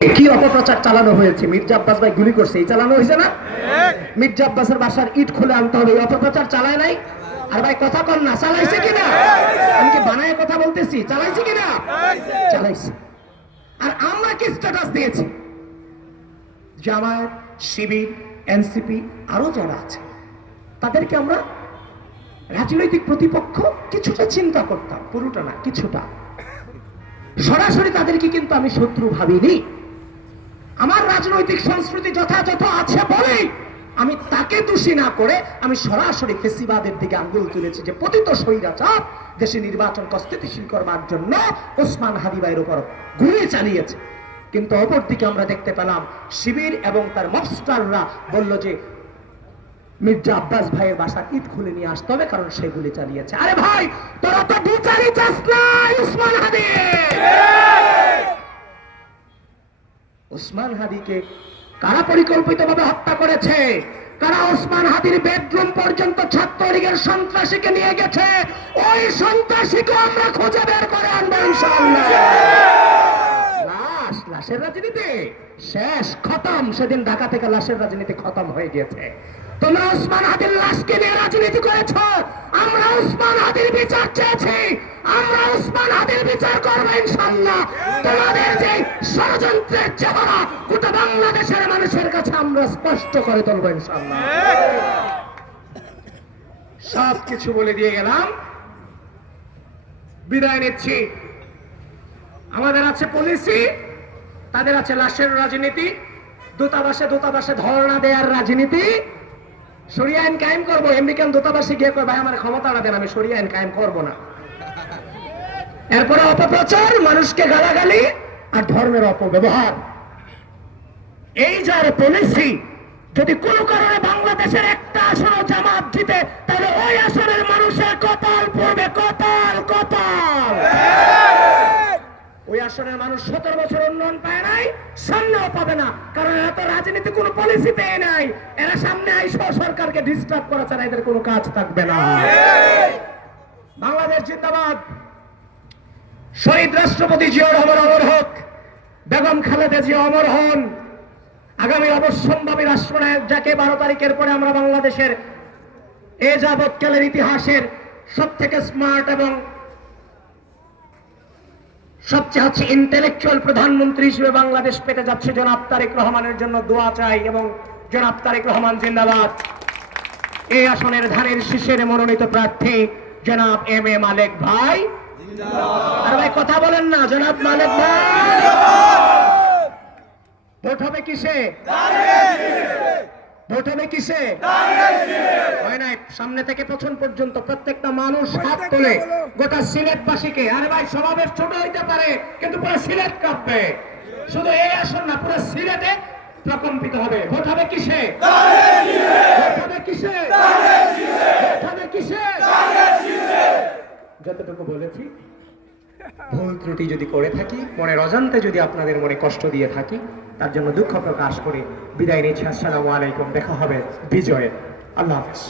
কি অপপ্রচার চালানো হয়েছে? মির্জা আব্বাস ভাই গুলি করছে, এই চালানো হয়েছে না? মির্জা আব্বাসের বাসার ইট খুলে আনতে হবে, এই অপপ্রচার চালায় নাই? আর ভাই কথা কন না, চালাইছে কিনা? আমি কি বানায় কথা বলতেছি? চালাইছে কিনা? চালাইছে। আর আমরা কি স্ট্যাটাস দিয়েছি? জামায়াত, শিবির, এনসিপি আরো যারা আছে তাদেরকে আমরা রাজনৈতিক প্রতিপক্ষ কিছুটা চিন্তা করতাম, পুরোটা না, কিছুটা। সরাসরি তাদেরকে কিন্তু আমি শত্রু ভাবিনি। আমার রাজনৈতিক সংস্কৃতি যথাযথ আছে বলেই আমি তাকে দোষী না করে আমি সরাসরি ফেসিবাদের দিকে আঙ্গুল তুলেছি যে পতিত স্বৈরাচার দেশে নির্বাচনকে অস্থিতিশীল করবার জন্য ওসমান হাদি ভাইয়ের উপর গুলি চালিয়েছে। কিন্তু অপরদিকে আমরা দেখতে পেলাম শিবির এবং তার মবস্টাররা বলল যে মির্জা আব্বাস ভাইয়ের বাসা ইট খুলে নিয়ে আসতে হবে, কারণ সে গুলি চালিয়েছে। আরে ভাই, তোরা তো বিচারই চাস না ওসমান হাদি। ওসমান হাদিকে কারা পরিকল্পিতভাবে হত্যা করেছে? কারা ওসমান হাদির বেডরুম পর্যন্ত ছাত্রলীগের সন্ত্রাসীকে নিয়ে গেছে? ওই সন্ত্রাসীকে আমরা খুঁজে বের করে আনবো ইনশাআল্লাহ। লাশের রাজনীতি শেষ, খতম। সেদিন ঢাকা থেকে লাশের রাজনীতি খতম হয়ে গেছে। তোমরা ওসমান হাদির লাশকে নিয়ে রাজনীতি করেছ, আমরা ওসমান হাদির বিচার চেয়েছি, আমরা ওসমান হাদির বিচার করবো ইনশাআল্লাহ। তোমাদের যে ষড়যন্ত্রের চেহারা গোটা বাংলাদেশের মানুষের কাছে আমরা স্পষ্ট করে তুলবো ইনশাআল্লাহ। সব কিছু বলে দিয়ে গেলাম, বিদায় নিচ্ছি। আমাদের আছে পলিসি, তাদের আছে লাশের রাজনীতি, দূতাবাসে ধর্ণা দেওয়ার রাজনীতি। শরিয়া আইন কায়েম করবো, আমেরিকান দূতাবাসে গিয়ে কয় ভাই আমার ক্ষমতাটা দেন, আমি শরিয়া আইন কায়েম করবো না। এরপরে অপপ্রচার, মানুষকে গালাগালি আর ধর্মের অপব্যবহার, এই যার পলিসি। যদি কোনো কারণে বাংলাদেশের একটা আসনও জামাত জিতে, তাহলে ওই আসনের মানুষের কপাল পড়বে, কপাল কপাল। ওই আসনের মানুষ 17 বছর উন্নয়ন পায় নাই, সামনেও পাবে না, কারণ এরা তো রাজনীতি কোনো পলিসি পেয়ে নাই। এরা সামনে আইসা সরকারকে ডিস্টার্ব করা ছাড়া এদের কোনো কাজ থাকবে না। বাংলাদেশ জিন্দাবাদ। শহীদ রাষ্ট্রপতি জিয়া রহমান অমর হোক, বেগম খালেদা জিয়া অমর হন। আগামী অবশ্যম্ভাবী রাষ্ট্রনায়ক যাকে 12 তারিখের পরে আমরা বাংলাদেশের এ যাবৎকালের ইতিহাসের সব থেকে স্মার্ট এবং সবচেয়ে ইন্টেলেকচুয়াল প্রধানমন্ত্রী হিসেবে বাংলাদেশ পেতে যাচ্ছে জনাব তারেক রহমানের জন্য দোয়া চাই, এবং জনাব তারেক রহমান জিন্দাবাদ। এই আসনের ধানের শীষের মনোনীত প্রার্থী জনাব এম এ মালেক ভাই। আর ভাই কথা বলেন না, জনাব মালেক ভাই। ভোট হবে কিসে? ভোট হবে কিসে? হয় নাই। সামনে থেকে পেছন পর্যন্ত প্রত্যেকটা মানুষ হাত তোলে, গোটা সিলেটবাসীকে। আরে ভাই, সমাবেশ ছোট হইতে পারে কিন্তু পুরো সিলেট কাঁপবে। শুধু এই আসন না, পুরো সিলেটে প্রকম্পিত হবে। ভোট হবে কিসে? ভোট হবে কিসে? ভোট হবে কিসে? যতটুকু বলেছি, ভুল ত্রুটি যদি করে থাকি, মনের অজান্তে যদি আপনাদের মনে কষ্ট দিয়ে থাকি, তার জন্য দুঃখ প্রকাশ করে বিদায় নিচ্ছি। আসসালামু আলাইকুম। দেখা হবে বিজয়ে। আল্লাহ হাফেজ।